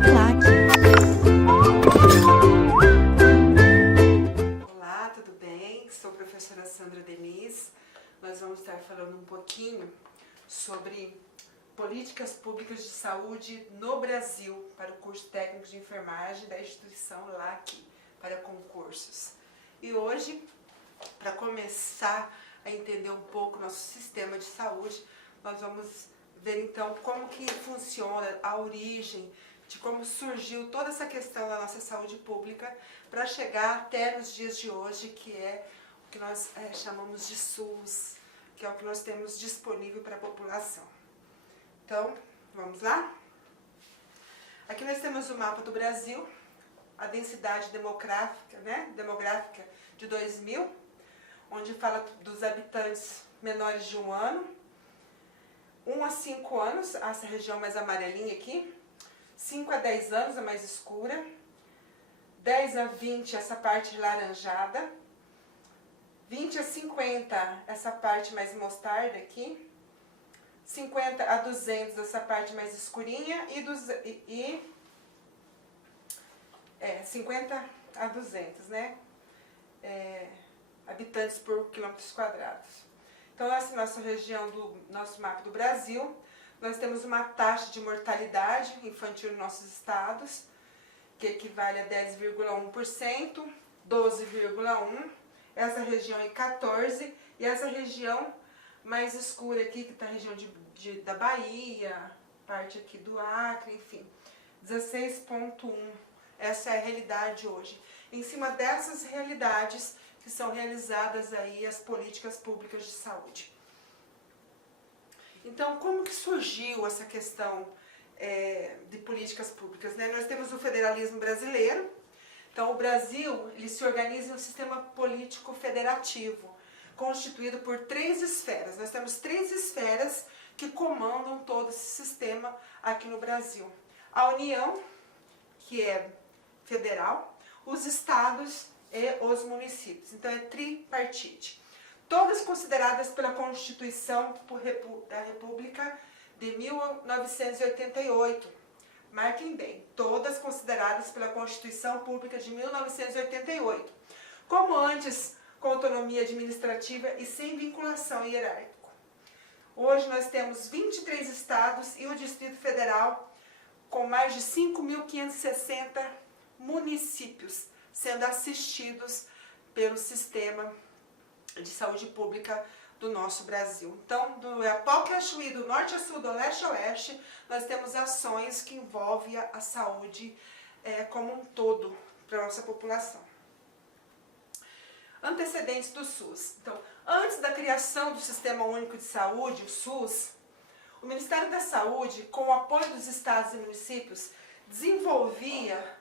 Uniclac. Olá, tudo bem? Sou a professora Sandra Denise. Nós vamos estar falando um pouquinho sobre políticas públicas de saúde no Brasil para o curso técnico de enfermagem da instituição LAC para concursos. E hoje, para começar a entender um pouco o nosso sistema de saúde, nós vamos ver então como que funciona a origem de como surgiu toda essa questão da nossa saúde pública para chegar até nos dias de hoje, que é o que nós chamamos de SUS, que é o que nós temos disponível para a população. Então, vamos lá? Aqui nós temos o mapa do Brasil, a densidade demográfica de 2000, onde fala dos habitantes menores de 1 ano, 1 a 5 anos, essa região mais amarelinha aqui, 5 a 10 anos, a mais escura, 10 a 20, essa parte laranjada, 20 a 50, essa parte mais mostarda aqui, 50 a 200, essa parte mais escurinha, e 50 a 200, né? Habitantes por quilômetros quadrados. Então, essa é a nossa região do nosso mapa do Brasil. Nós temos uma taxa de mortalidade infantil nos nossos estados, que equivale a 10,1%, 12,1%, essa região é 14%, e essa região mais escura aqui, que está a região da Bahia, parte aqui do Acre, enfim, 16,1%. Essa é a realidade hoje. Em cima dessas realidades que são realizadas aí as políticas públicas de saúde. Então, como que surgiu essa questão de políticas públicas, né? Nós temos o federalismo brasileiro. Então, o Brasil ele se organiza em um sistema político federativo, constituído por 3 esferas. Nós temos 3 esferas que comandam todo esse sistema aqui no Brasil. A União, que é federal, os estados e os municípios. Então, é tripartite. Todas consideradas pela Constituição da República de 1988. Marquem bem, todas consideradas pela Constituição Pública de 1988. Como antes, com autonomia administrativa e sem vinculação hierárquica. Hoje nós temos 23 estados e o Distrito Federal com mais de 5.560 municípios sendo assistidos pelo sistema de saúde pública do nosso Brasil. Então, do Iapoque a Chuí, do norte a sul, do leste a oeste, nós temos ações que envolvem a saúde como um todo para a nossa população. Antecedentes do SUS. Então, antes da criação do Sistema Único de Saúde, o SUS, o Ministério da Saúde, com o apoio dos estados e municípios, desenvolvia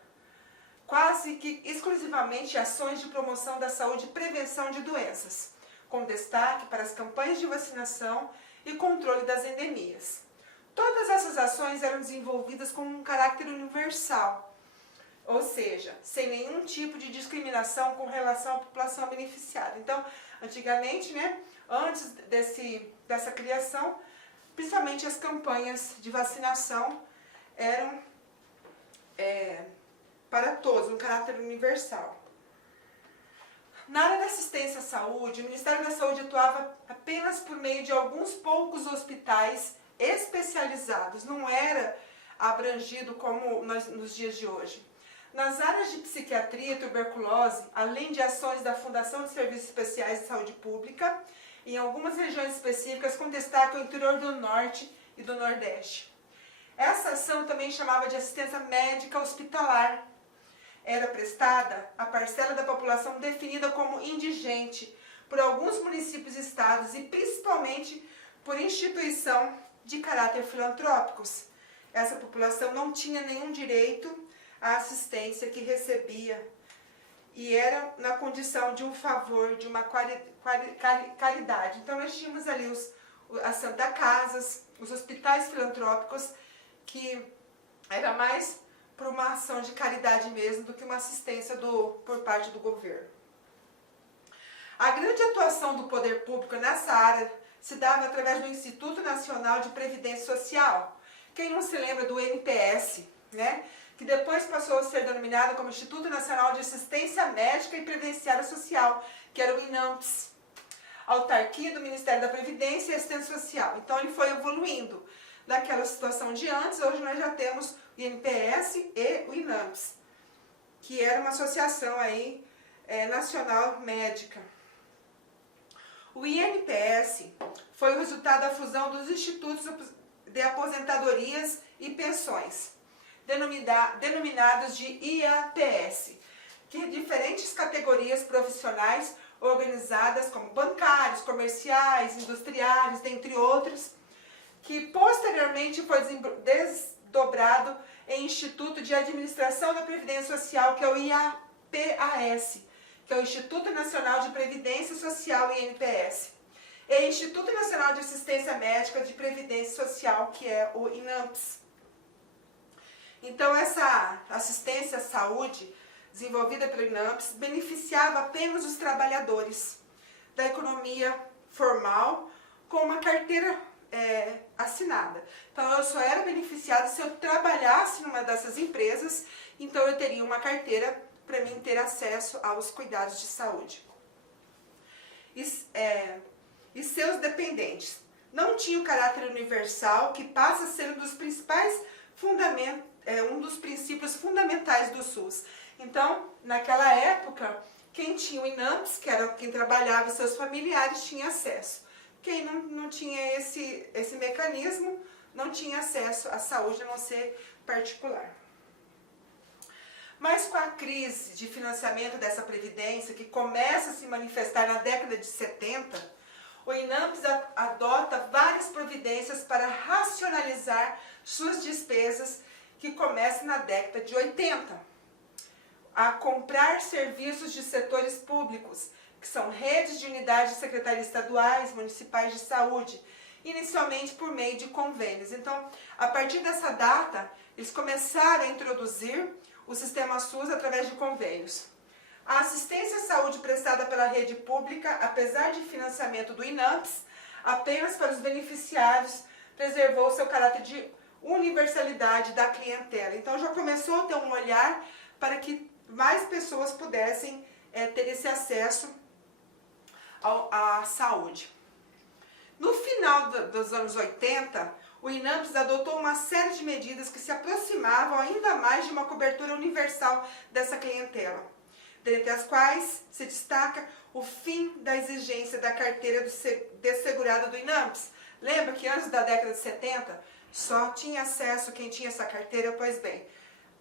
quase que exclusivamente ações de promoção da saúde e prevenção de doenças, com destaque para as campanhas de vacinação e controle das endemias. Todas essas ações eram desenvolvidas com um caráter universal, ou seja, sem nenhum tipo de discriminação com relação à população beneficiada. Então, antigamente, né, antes dessa criação, principalmente as campanhas de vacinação eram para todos, um caráter universal. Na área da assistência à saúde, o Ministério da Saúde atuava apenas por meio de alguns poucos hospitais especializados, não era abrangido como nos dias de hoje. Nas áreas de psiquiatria e tuberculose, além de ações da Fundação de Serviços Especiais de Saúde Pública, em algumas regiões específicas, com destaque ao interior do Norte e do Nordeste. Essa ação também chamava de assistência médica hospitalar. Era prestada a parcela da população definida como indigente por alguns municípios e estados e principalmente por instituição de caráter filantrópicos. Essa população não tinha nenhum direito à assistência que recebia e era na condição de um favor, de uma caridade. Então nós tínhamos ali as Santa Casas, os hospitais filantrópicos, que era mais por uma ação de caridade mesmo do que uma assistência por parte do governo. A grande atuação do poder público nessa área se dava através do Instituto Nacional de Previdência Social. Quem não se lembra do INPS, né? depois passou a ser denominado como Instituto Nacional de Assistência Médica e Previdenciária Social, que era o INAMPS, autarquia do Ministério da Previdência e Assistência Social. Então ele foi evoluindo daquela situação de antes. Hoje nós já temos o INPS e o INAMPS, que era uma associação aí, nacional médica. O INPS foi o resultado da fusão dos institutos de aposentadorias e pensões, denominados de IAPS, que diferentes categorias profissionais organizadas como bancários, comerciais, industriais, dentre outros, que posteriormente foi desdobrado em Instituto de Administração da Previdência Social, que é o IAPAS, que é o Instituto Nacional de Previdência Social, INPS, e Instituto Nacional de Assistência Médica de Previdência Social, que é o INAMPS. Então, essa assistência à saúde desenvolvida pelo INAMPS beneficiava apenas os trabalhadores da economia formal com uma carteira assinada. Então, eu só era beneficiada se eu trabalhasse numa dessas empresas, então eu teria uma carteira para mim ter acesso aos cuidados de saúde. E seus dependentes não tinham o caráter universal, que passa a ser um dos principais um dos princípios fundamentais do SUS. Então, naquela época, quem tinha o INAMPS, que era quem trabalhava e seus familiares, tinha acesso. Quem não tinha esse mecanismo, não tinha acesso à saúde, a não ser particular. Mas com a crise de financiamento dessa previdência, que começa a se manifestar na década de 70, o INAMPS adota várias providências para racionalizar suas despesas, que começa na década de 80, a comprar serviços de setores públicos, que são redes de unidades de secretarias estaduais, municipais de saúde, inicialmente por meio de convênios. Então, a partir dessa data, eles começaram a introduzir o sistema SUS através de convênios. A assistência à saúde prestada pela rede pública, apesar de financiamento do INAMPS, apenas para os beneficiários, preservou seu caráter de universalidade da clientela. Então já começou a ter um olhar para que mais pessoas pudessem ter esse acesso à saúde. No final dos anos 80, o INAMPS adotou uma série de medidas que se aproximavam ainda mais de uma cobertura universal dessa clientela, dentre as quais se destaca o fim da exigência da carteira de segurado do INAMPS. Lembra que antes da década de 70 só tinha acesso quem tinha essa carteira? Pois bem,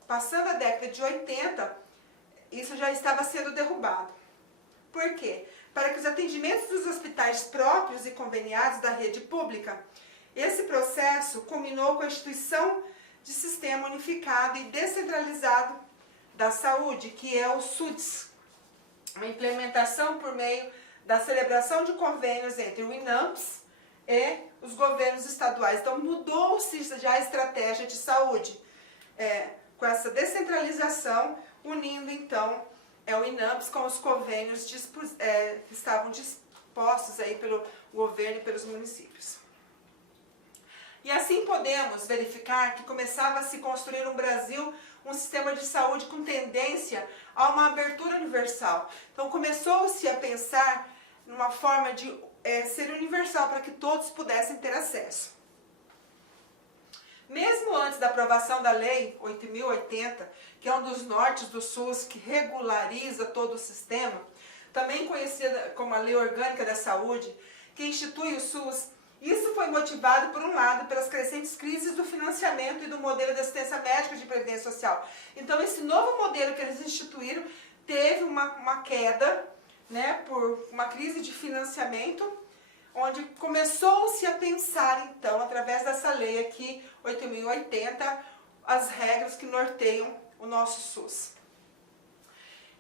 passando a década de 80, isso já estava sendo derrubado. Por quê? Para que os atendimentos dos hospitais próprios e conveniados da rede pública, esse processo culminou com a instituição de sistema unificado e descentralizado da saúde, que é o SUDS, uma implementação por meio da celebração de convênios entre o INAMPS e os governos estaduais. Então mudou-se já a estratégia de saúde, com essa descentralização, unindo então o INAMPS com os convênios que estavam dispostos aí pelo governo e pelos municípios. E assim podemos verificar que começava a se construir no Brasil um sistema de saúde com tendência a uma abertura universal. Então começou-se a pensar numa forma de ser universal, para que todos pudessem ter acesso. Mesmo antes da aprovação da Lei 8.080, que é um dos nortes do SUS, que regulariza todo o sistema, também conhecida como a Lei Orgânica da Saúde, que institui o SUS, isso foi motivado, por um lado, pelas crescentes crises do financiamento e do modelo de assistência médica de previdência social. Então, esse novo modelo que eles instituíram teve uma queda, por uma crise de financiamento, onde começou-se a pensar, então, através dessa lei aqui, 8.080, as regras que norteiam o nosso SUS.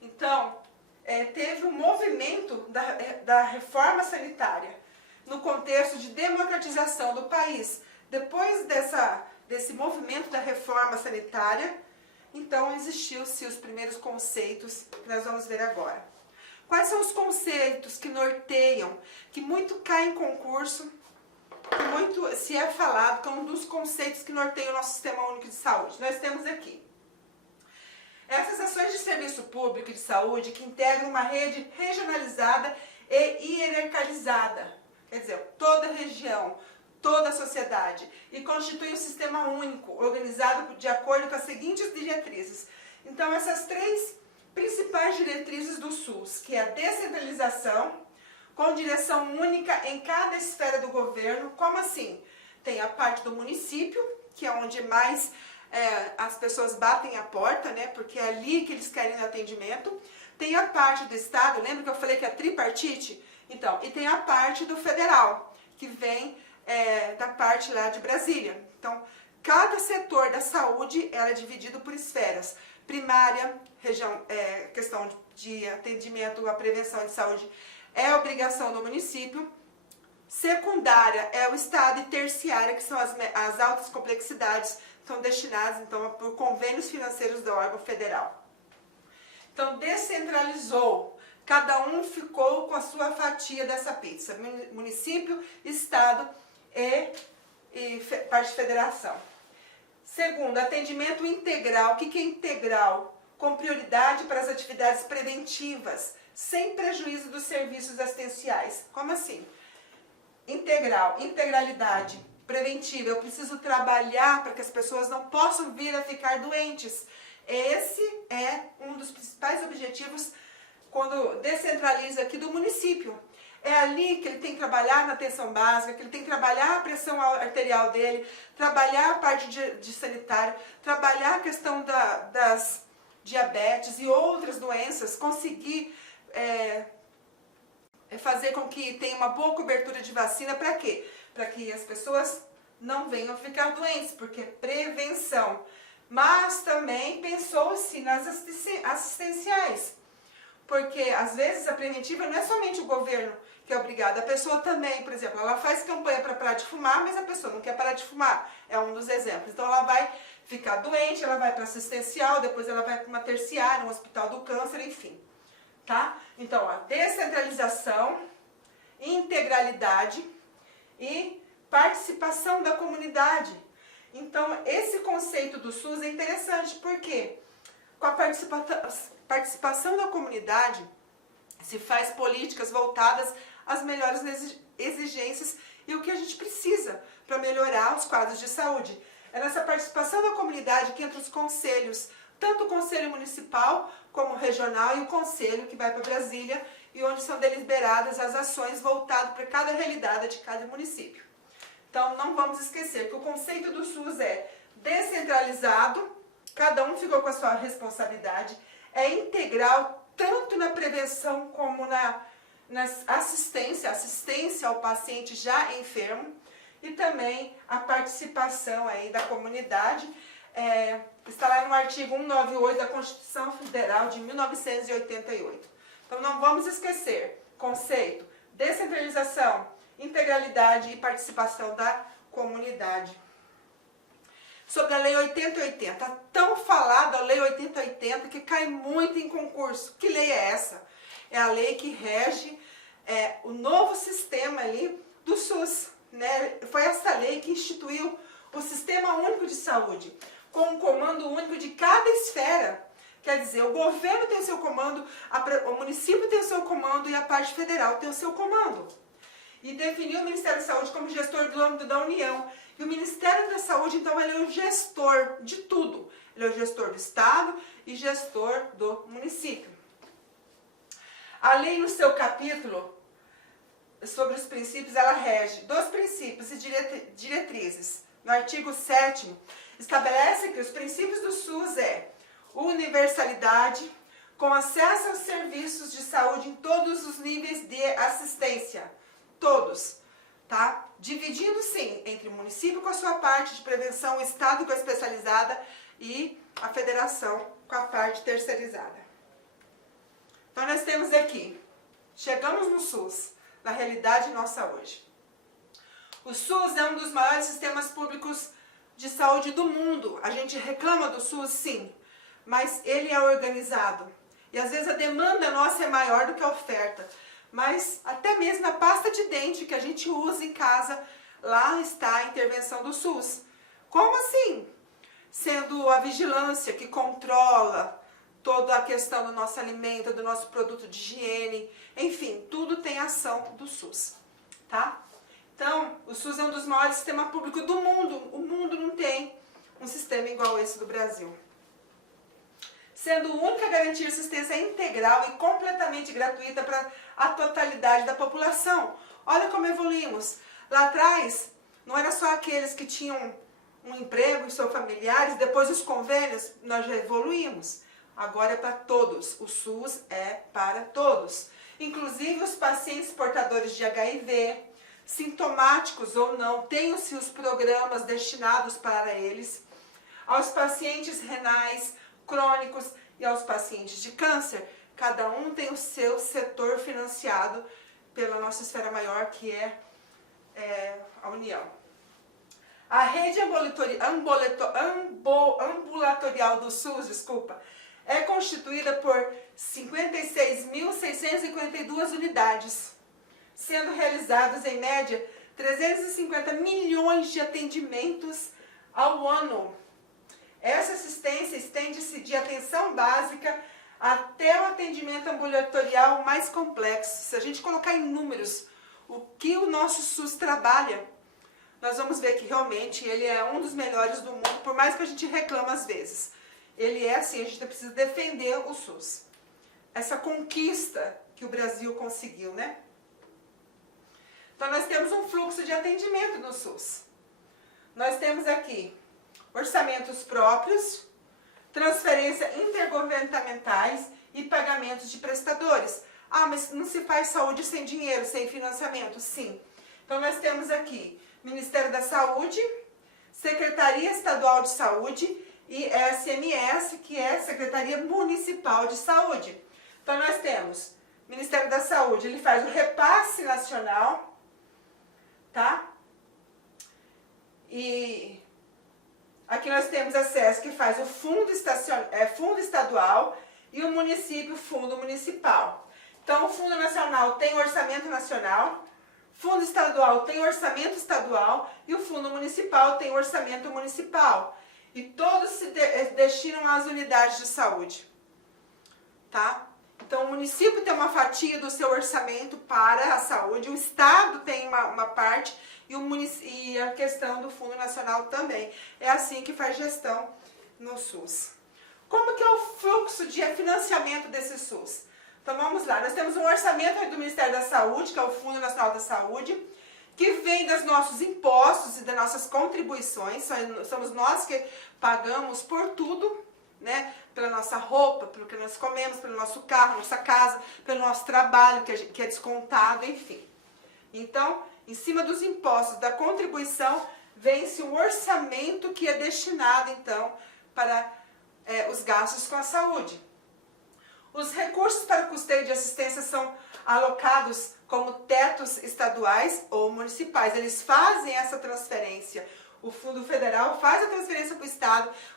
Então, teve um movimento da reforma sanitária, no contexto de democratização do país. Depois desse movimento da reforma sanitária, então existiu-se os primeiros conceitos que nós vamos ver agora. Quais são os conceitos que norteiam, que muito cai em concurso, que muito se é falado, que é um dos conceitos que norteiam o nosso Sistema Único de Saúde? Nós temos aqui Essas ações de serviço público e de saúde que integram uma rede regionalizada e hierarquizada, quer dizer, toda a região, toda a sociedade, e constitui um sistema único, organizado de acordo com as seguintes diretrizes. Então, essas três principais diretrizes do SUS, que é a descentralização, com direção única em cada esfera do governo. Como assim? Tem a parte do município, que é onde mais as pessoas batem a porta, né? Porque é ali que eles querem o atendimento. Tem a parte do estado, lembra que eu falei que é tripartite? Então, e tem a parte do federal, que vem da parte lá de Brasília. Então, cada setor da saúde era dividido por esferas. Primária, questão de atendimento à prevenção de saúde, é obrigação do município. Secundária é o estado, e terciária, que são as altas complexidades, são destinadas então por convênios financeiros do órgão federal. Então, descentralizou, cada um ficou com a sua fatia dessa pizza, município, estado e parte de federação. Segundo, atendimento integral. O que é integral? Com prioridade para as atividades preventivas, sem prejuízo dos serviços assistenciais. Como assim? Integral, integralidade, preventiva. Eu preciso trabalhar para que as pessoas não possam vir a ficar doentes. Esse é um dos principais objetivos quando descentraliza aqui do município. É ali que ele tem que trabalhar na atenção básica, que ele tem que trabalhar a pressão arterial dele, trabalhar a parte de sanitário, trabalhar a questão das diabetes e outras doenças, conseguir fazer com que tenha uma boa cobertura de vacina. Para quê? Para que as pessoas não venham ficar doentes, porque é prevenção. Mas também pensou-se nas assistenciais, porque às vezes a preventiva não é somente o governo que é obrigado, a pessoa também, por exemplo, ela faz campanha para parar de fumar, mas a pessoa não quer parar de fumar, é um dos exemplos. Então ela vai ficar doente, ela vai para assistencial, depois ela vai para uma terciária, um hospital do câncer, enfim. Tá? Então, a descentralização, integralidade e participação da comunidade. Então, esse conceito do SUS é interessante, porque com a participação da comunidade se faz políticas voltadas às melhores exigências e o que a gente precisa para melhorar os quadros de saúde. É nessa participação da comunidade que entra os conselhos, tanto o conselho municipal como o regional e o conselho que vai para Brasília, e onde são deliberadas as ações voltadas para cada realidade de cada município. Então, não vamos esquecer que o conceito do SUS é descentralizado, cada um ficou com a sua responsabilidade, é integral tanto na prevenção como na assistência ao paciente já enfermo, e também a participação aí da comunidade, está lá no artigo 198 da Constituição Federal de 1988. Então não vamos esquecer, conceito, descentralização, integralidade e participação da comunidade. Sobre a Lei 8080, tão falada a Lei 8080 que cai muito em concurso. Que lei é essa? É a lei que rege o novo sistema ali do SUS, né? Foi essa lei que instituiu o Sistema Único de Saúde, com um comando único de cada esfera. Quer dizer, o governo tem o seu comando, o município tem o seu comando e a parte federal tem o seu comando. E definiu o Ministério da Saúde como gestor do âmbito da União. E o Ministério da Saúde, então, ele é o gestor de tudo. Ele é o gestor do Estado e gestor do município. A lei, no seu capítulo sobre os princípios, ela rege dos princípios e diretrizes. No artigo 7º, estabelece que os princípios do SUS universalidade, com acesso aos serviços de saúde em todos os níveis de assistência. Todos, tá? Dividindo, sim, entre o município com a sua parte de prevenção, o Estado com a especializada e a federação com a parte terceirizada. Então, nós temos aqui, chegamos no SUS, na realidade nossa hoje. O SUS é um dos maiores sistemas públicos de saúde do mundo. A gente reclama do SUS, sim, mas ele é organizado. E às vezes a demanda nossa é maior do que a oferta. Mas até mesmo a pasta de dente que a gente usa em casa, lá está a intervenção do SUS. Como assim? Sendo a vigilância que controla, toda a questão do nosso alimento, do nosso produto de higiene, enfim, tudo tem ação do SUS, tá? Então, o SUS é um dos maiores sistemas públicos do mundo. O mundo não tem um sistema igual esse do Brasil. Sendo o único a garantir assistência integral e completamente gratuita para a totalidade da população. Olha como evoluímos. Lá atrás, não era só aqueles que tinham um emprego e seus familiares, depois os convênios, nós já evoluímos. Agora é para todos. O SUS é para todos. Inclusive os pacientes portadores de HIV, sintomáticos ou não, têm os seus programas destinados para eles. Aos pacientes renais, crônicos e aos pacientes de câncer, cada um tem o seu setor financiado pela nossa esfera maior, que é a União. A rede ambulatorial do SUS, é constituída por 56.652 unidades, sendo realizados em média 350 milhões de atendimentos ao ano. Essa assistência estende-se de atenção básica até o atendimento ambulatorial mais complexo. Se a gente colocar em números o que o nosso SUS trabalha, nós vamos ver que realmente ele é um dos melhores do mundo, por mais que a gente reclama às vezes. Ele é assim, a gente precisa defender o SUS. Essa conquista que o Brasil conseguiu, né? Então nós temos um fluxo de atendimento no SUS. Nós temos aqui orçamentos próprios, transferência intergovernamentais e pagamentos de prestadores. Ah, mas não se faz saúde sem dinheiro, sem financiamento? Sim. Então nós temos aqui Ministério da Saúde, Secretaria Estadual de Saúde e SMS, que é Secretaria Municipal de Saúde. Então nós temos Ministério da Saúde, ele faz o repasse nacional, tá? E aqui nós temos a SES, que faz o fundo estadual, e o município, fundo municipal. Então o Fundo Nacional tem orçamento nacional, Fundo Estadual tem orçamento estadual e o Fundo Municipal tem orçamento municipal. E todos se destinam às unidades de saúde, tá? Então o município tem uma fatia do seu orçamento para a saúde, o estado tem uma parte e a questão do Fundo Nacional também. É assim que faz gestão no SUS. Como que é o fluxo de financiamento desse SUS? Então vamos lá, nós temos um orçamento do Ministério da Saúde, que é o Fundo Nacional da Saúde, que vem dos nossos impostos e das nossas contribuições. Somos nós que pagamos por tudo, né? Pela nossa roupa, pelo que nós comemos, pelo nosso carro, nossa casa, pelo nosso trabalho, que é descontado, enfim. Então, em cima dos impostos, da contribuição, vem-se um orçamento que é destinado, então, para os gastos com a saúde. Os recursos para o custeio de assistência são alocados como tetos estaduais ou municipais. Eles fazem essa transferência. O Fundo Federal faz a transferência para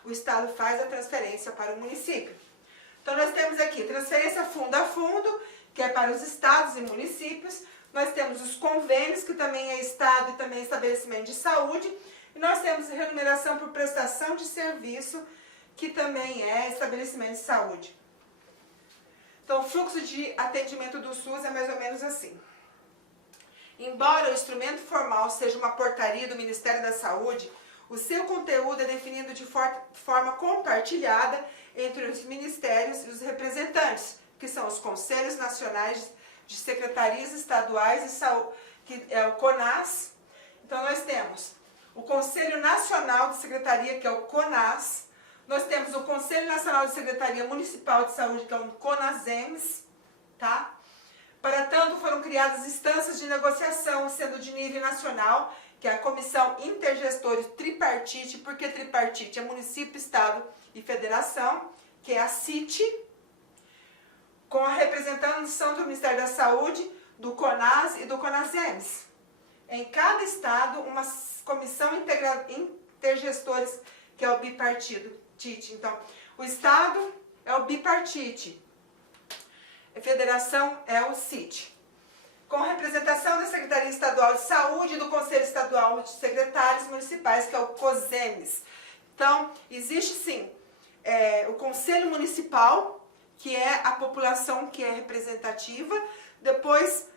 o Estado faz a transferência para o município. Então nós temos aqui transferência fundo a fundo, que é para os estados e municípios. Nós temos os convênios, que também é Estado e também é estabelecimento de saúde. E nós temos remuneração por prestação de serviço, que também é estabelecimento de saúde. Então, o fluxo de atendimento do SUS é mais ou menos assim. Embora o instrumento formal seja uma portaria do Ministério da Saúde, o seu conteúdo é definido de forma compartilhada entre os ministérios e os representantes, que são os Conselhos Nacionais de Secretarias Estaduais de Saúde, que é o CONAS. Então, nós temos o Conselho Nacional de Secretaria, que é o CONAS. Nós temos o Conselho Nacional de Secretaria Municipal de Saúde, que é o CONASEMS, tá? Para tanto, foram criadas instâncias de negociação, sendo de nível nacional, que é a Comissão Intergestora Tripartite. Por que tripartite? É município, estado e federação, que é a CIT, com a representação do Ministério da Saúde, do CONAS e do CONASEMS. Em cada estado, uma comissão intergestores, que é o bipartite. Então, o estado é o bipartite, a federação é o CIT. Com representação da Secretaria Estadual de Saúde e do Conselho Estadual de Secretários Municipais, que é o COSEMES. Então, existe sim o Conselho Municipal, que é a população que é representativa. Depois,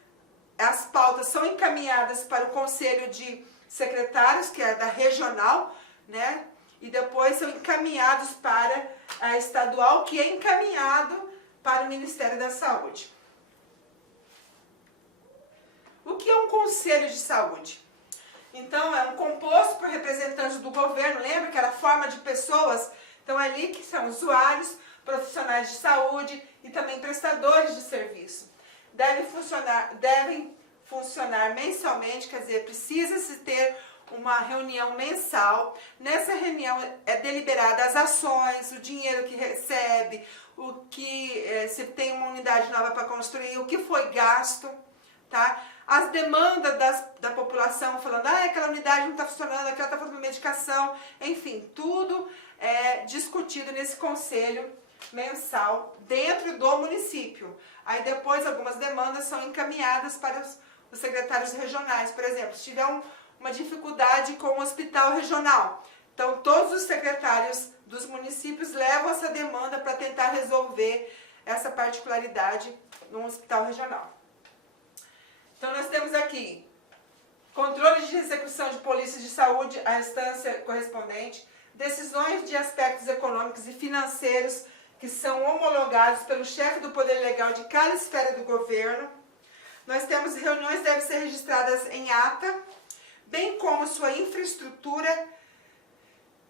as pautas são encaminhadas para o Conselho de Secretários, que é da regional, né? E depois são encaminhados para a estadual, que é encaminhado para o Ministério da Saúde. O que é um Conselho de Saúde? Então, é um composto por representantes do governo, lembra que era forma de pessoas? Então, é ali que são usuários, profissionais de saúde e também prestadores de serviço. Devem funcionar mensalmente, quer dizer, precisa-se ter uma reunião mensal. Nessa reunião é deliberada as ações, o dinheiro que recebe, o que se tem uma unidade nova para construir, o que foi gasto, tá? As demandas da população, falando, aquela unidade não está funcionando, aquela está faltando medicação, enfim, tudo é discutido nesse conselho mensal dentro do município. Aí depois algumas demandas são encaminhadas para os secretários regionais. Por exemplo, se tiver uma dificuldade com o hospital regional, então todos os secretários dos municípios levam essa demanda para tentar resolver essa particularidade no hospital regional. Então nós temos aqui controle de execução de polícias de saúde, a instância correspondente, decisões de aspectos econômicos e financeiros que são homologados pelo chefe do poder legal de cada esfera do governo. Nós temos reuniões que devem ser registradas em ata, bem como sua infraestrutura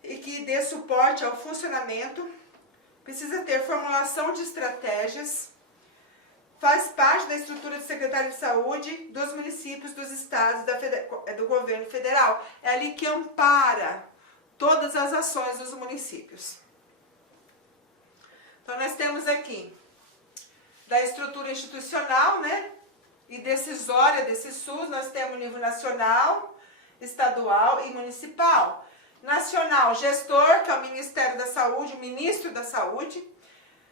e que dê suporte ao funcionamento. Precisa ter formulação de estratégias. Faz parte da estrutura do secretário de saúde dos municípios, dos estados, do governo federal. É ali que ampara todas as ações dos municípios. Então, nós temos aqui da estrutura institucional, né, e decisória desse SUS, nós temos o nível nacional, estadual e municipal. Nacional, gestor, que é o Ministério da Saúde, o Ministro da Saúde.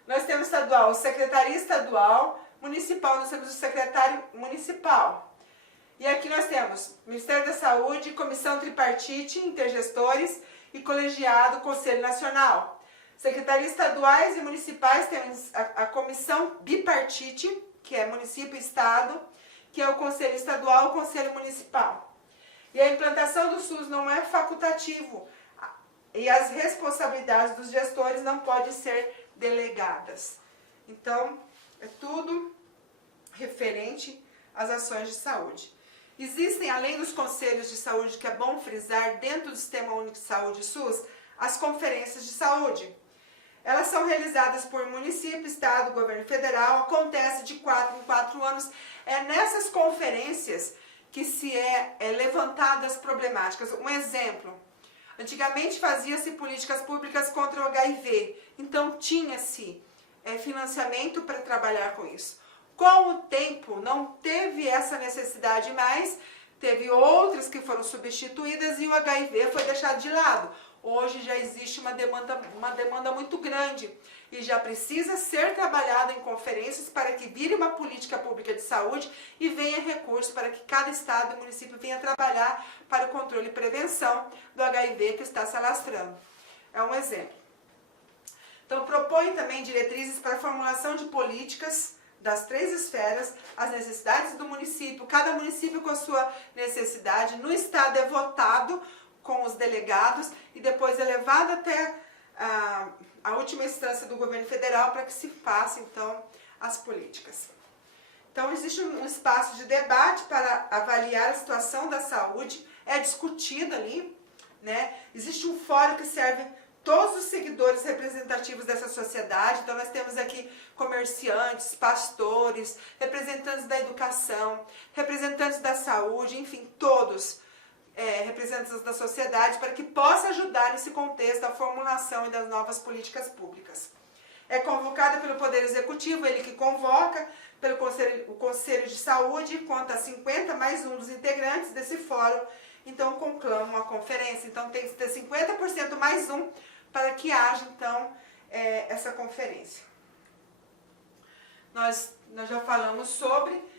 Nós temos estadual, o Secretaria Estadual. Municipal, nós temos o Secretário Municipal. E aqui nós temos Ministério da Saúde, Comissão Tripartite, Intergestores e Colegiado Conselho Nacional. Secretarias estaduais e municipais temos a Comissão Bipartite, que é município e estado, que é o Conselho Estadual e o Conselho Municipal. E a implantação do SUS não é facultativo e as responsabilidades dos gestores não podem ser delegadas. Então, é tudo referente às ações de saúde. Existem, além dos conselhos de saúde, que é bom frisar, dentro do Sistema Único de Saúde SUS, as conferências de saúde. Elas são realizadas por município, estado, governo federal, acontece de 4 em 4 anos. É nessas conferências que se levantadas as problemáticas. Um exemplo, antigamente fazia-se políticas públicas contra o HIV, então tinha-se financiamento para trabalhar com isso. Com o tempo, não teve essa necessidade mais, teve outras que foram substituídas e o HIV foi deixado de lado. Hoje já existe uma demanda muito grande e já precisa ser trabalhado em conferências para que vire uma política pública de saúde e venha recursos para que cada estado e município venha trabalhar para o controle e prevenção do HIV que está se alastrando. É um exemplo. Então, propõe também diretrizes para a formulação de políticas das 3 esferas, as necessidades do município, cada município com a sua necessidade. No estado é votado com os delegados e depois é levado até a última instância do governo federal para que se façam, então, as políticas. Então, existe um espaço de debate para avaliar a situação da saúde, é discutido ali, né? Existe um fórum que serve todos os seguidores representativos dessa sociedade. Então, nós temos aqui comerciantes, pastores, representantes da educação, representantes da saúde, enfim, todos representantes da sociedade, para que possa ajudar nesse contexto a formulação e das novas políticas públicas. É convocada pelo Poder Executivo, ele que convoca, pelo o Conselho de Saúde, conta 50 mais um dos integrantes desse fórum, então conclama uma conferência. Então tem que ter 50% mais um para que haja, então, essa conferência. Nós já falamos sobre,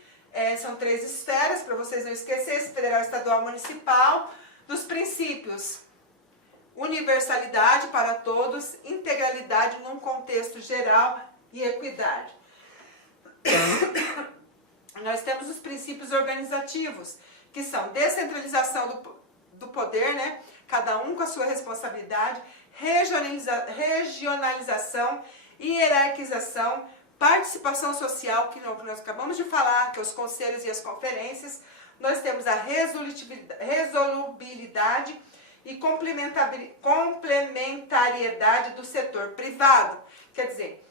são 3 esferas, para vocês não esquecerem, federal, estadual, municipal, dos princípios. Universalidade para todos, integralidade num contexto geral e equidade. Nós temos os princípios organizativos, que são descentralização do poder, né? Cada um com a sua responsabilidade, regionalização, hierarquização, participação social, que nós acabamos de falar, que é os conselhos e as conferências. Nós temos a resolubilidade e complementariedade do setor privado. Quer dizer,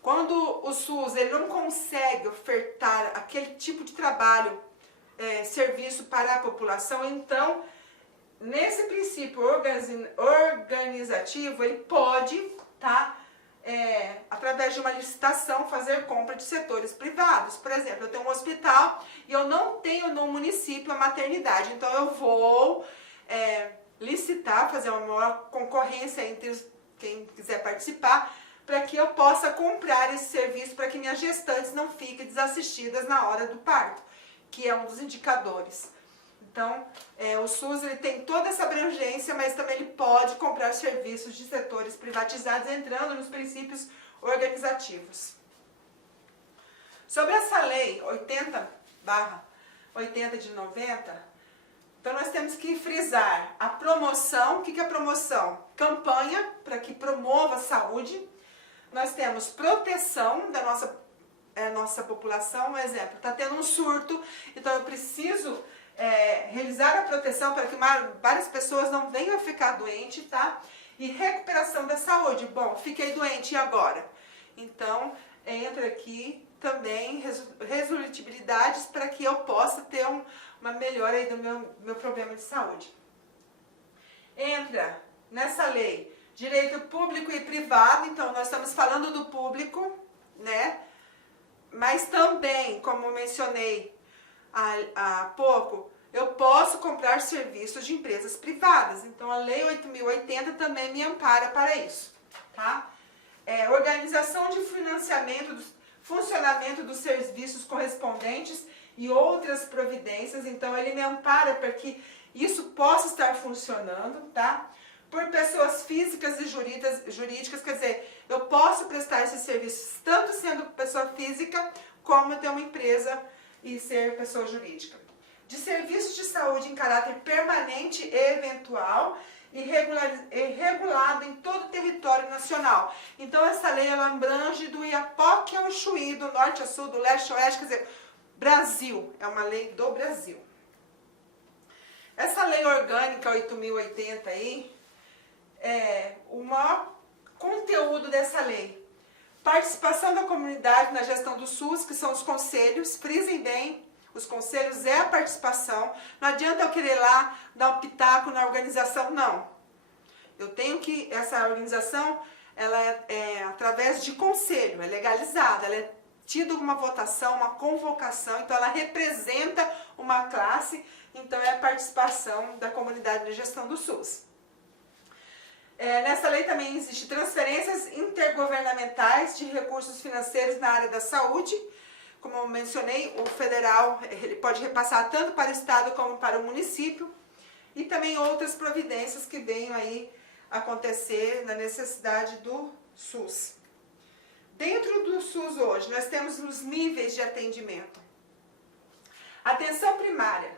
quando o SUS ele não consegue ofertar aquele tipo de trabalho, serviço para a população, então, nesse princípio organizativo, ele pode, através de uma licitação, fazer compra de setores privados. Por exemplo, eu tenho um hospital e eu não tenho no município a maternidade, então eu vou licitar, fazer uma maior concorrência entre quem quiser participar, para que eu possa comprar esse serviço, para que minhas gestantes não fiquem desassistidas na hora do parto, que é um dos indicadores. Então, o SUS ele tem toda essa abrangência, mas também ele pode comprar serviços de setores privatizados, entrando nos princípios organizativos. Sobre essa lei 80/80 de 90, então nós temos que frisar a promoção. O que é promoção? Campanha para que promova a saúde. Nós temos proteção da nossa população. Um exemplo, está tendo um surto, então eu preciso realizar a proteção para que várias pessoas não venham a ficar doentes, tá? E recuperação da saúde. Bom, fiquei doente, e agora? Então, entra aqui também resolutibilidades para que eu possa ter uma melhora aí do meu problema de saúde. Entra nessa lei direito público e privado, então nós estamos falando do público, né? Mas também, como mencionei há pouco, eu posso comprar serviços de empresas privadas. Então a lei 8.080 também me ampara para isso, tá? Organização de funcionamento dos serviços correspondentes e outras providências. Então ele me ampara para que isso possa estar funcionando, tá? Por pessoas físicas e jurídicas, quer dizer, eu posso prestar esses serviços tanto sendo pessoa física como ter uma empresa e ser pessoa jurídica. De serviços de saúde em caráter permanente e eventual e regulado em todo o território nacional. Então essa lei ela abrange do Iapoque ao Chuí, do norte a sul, do leste a oeste, quer dizer, Brasil, é uma lei do Brasil. Essa lei orgânica 8.080 aí, o maior conteúdo dessa lei: participação da comunidade na gestão do SUS, que são os conselhos. Frisem bem, os conselhos é a participação. Não adianta eu querer lá dar um pitaco na organização, não. Eu tenho que, essa organização, ela é através de conselho, é legalizada, ela é tida uma votação, uma convocação, então ela representa uma classe, então é a participação da comunidade na gestão do SUS. Nessa lei também existe transferências intergovernamentais de recursos financeiros na área da saúde. Como eu mencionei, o federal ele pode repassar tanto para o estado como para o município. E também outras providências que venham aí acontecer na necessidade do SUS. Dentro do SUS hoje, nós temos os níveis de atendimento. Atenção primária,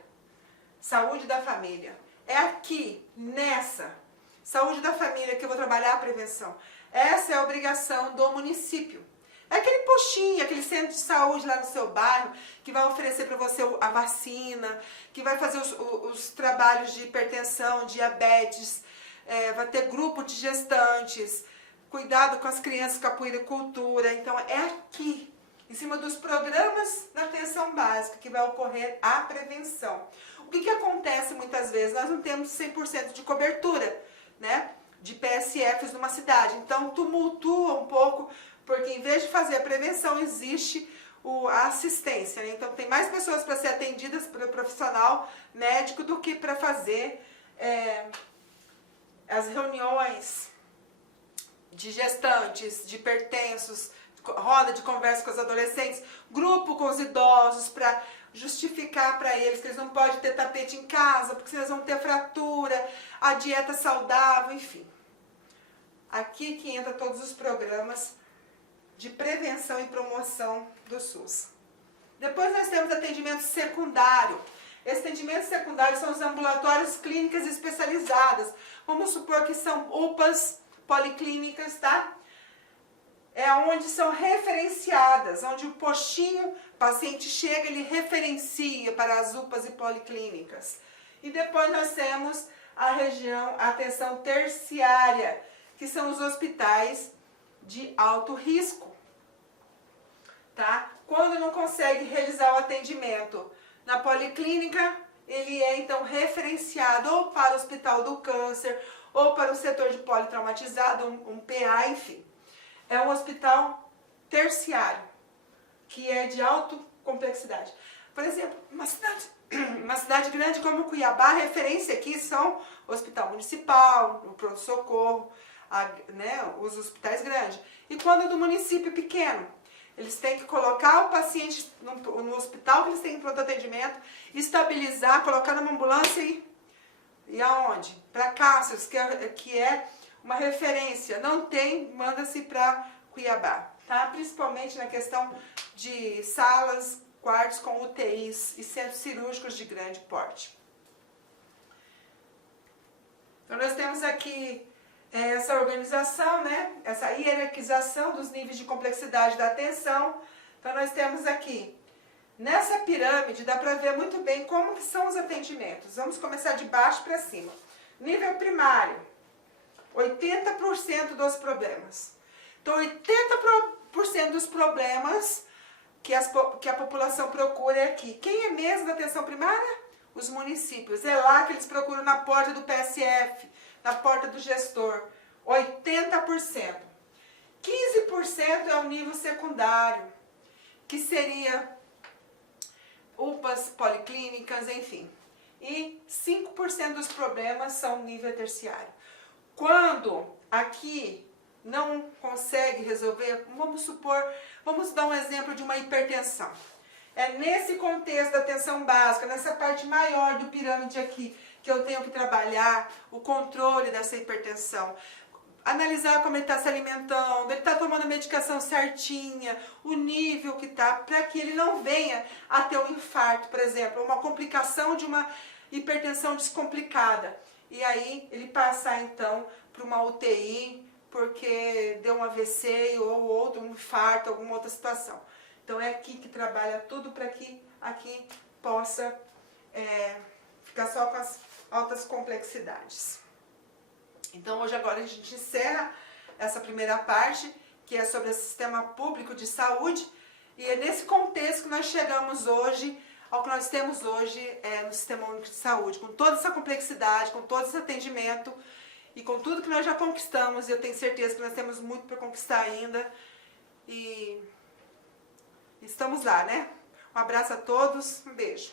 saúde da família. É aqui, nessa saúde da família, que eu vou trabalhar a prevenção. Essa é a obrigação do município. É aquele postinho, aquele centro de saúde lá no seu bairro, que vai oferecer para você a vacina, que vai fazer os trabalhos de hipertensão, diabetes, vai ter grupo de gestantes, cuidado com as crianças com a puericultura. Então é aqui, em cima dos programas da atenção básica, que vai ocorrer a prevenção. O que acontece muitas vezes? Nós não temos 100% de cobertura, né, de PSFs numa cidade. Então tumultua um pouco, porque em vez de fazer a prevenção, existe a assistência, né? Então tem mais pessoas para ser atendidas pelo profissional médico do que para fazer as reuniões de gestantes, de hipertensos, roda de conversa com os adolescentes, grupo com os idosos, para justificar para eles que eles não podem ter tapete em casa, porque senão eles vão ter fratura, a dieta saudável, enfim. Aqui que entra todos os programas de prevenção e promoção do SUS. Depois nós temos atendimento secundário. Esse atendimento secundário são os ambulatórios clínicas especializadas. Vamos supor que são UPAs, policlínicas, tá? É onde são referenciadas, onde o postinho, o paciente chega, ele referencia para as UPAs e policlínicas. E depois nós temos a região, a atenção terciária, que são os hospitais de alto risco, tá? Quando não consegue realizar o atendimento na policlínica, ele é então referenciado ou para o Hospital do Câncer, ou para o setor de politraumatizado, um PA, enfim. É um hospital terciário, que é de alta complexidade. Por exemplo, uma cidade grande como Cuiabá, a referência aqui são o Hospital Municipal, o pronto-socorro, né, os hospitais grandes. E quando é do município pequeno, eles têm que colocar o paciente no hospital que eles têm pronto atendimento, estabilizar, colocar numa ambulância e aonde? Para Cáceres, que é uma referência. Não tem, manda-se para Cuiabá, tá? Principalmente na questão de salas, quartos com UTIs e centros cirúrgicos de grande porte. Então nós temos aqui essa organização, né? Essa hierarquização dos níveis de complexidade da atenção. Então nós temos aqui, nessa pirâmide, dá para ver muito bem como que são os atendimentos. Vamos começar de baixo para cima. Nível primário, 80% dos problemas. Então 80% dos problemas que a população procura é aqui. Quem é mesmo da atenção primária? Os municípios. É lá que eles procuram, na porta do PSF, na porta do gestor. 80%. 15% é o nível secundário, que seria UPAs, policlínicas, enfim. E 5% dos problemas são nível terciário. Quando aqui não consegue resolver, vamos dar um exemplo de uma hipertensão. É nesse contexto da atenção básica, nessa parte maior do pirâmide aqui, que eu tenho que trabalhar o controle dessa hipertensão. Analisar como ele está se alimentando, ele está tomando a medicação certinha, o nível que está, para que ele não venha a ter um infarto, por exemplo, uma complicação de uma hipertensão descomplicada. E aí ele passar então para uma UTI, porque deu um AVC ou outro, um infarto, alguma outra situação. Então é aqui que trabalha tudo para que aqui possa ficar só com as altas complexidades. Então hoje agora a gente encerra essa primeira parte, que é sobre o sistema público de saúde, e é nesse contexto que nós chegamos hoje, ao que nós temos hoje no Sistema Único de Saúde, com toda essa complexidade, com todo esse atendimento, e com tudo que nós já conquistamos, e eu tenho certeza que nós temos muito para conquistar ainda, e estamos lá, né? Um abraço a todos, um beijo.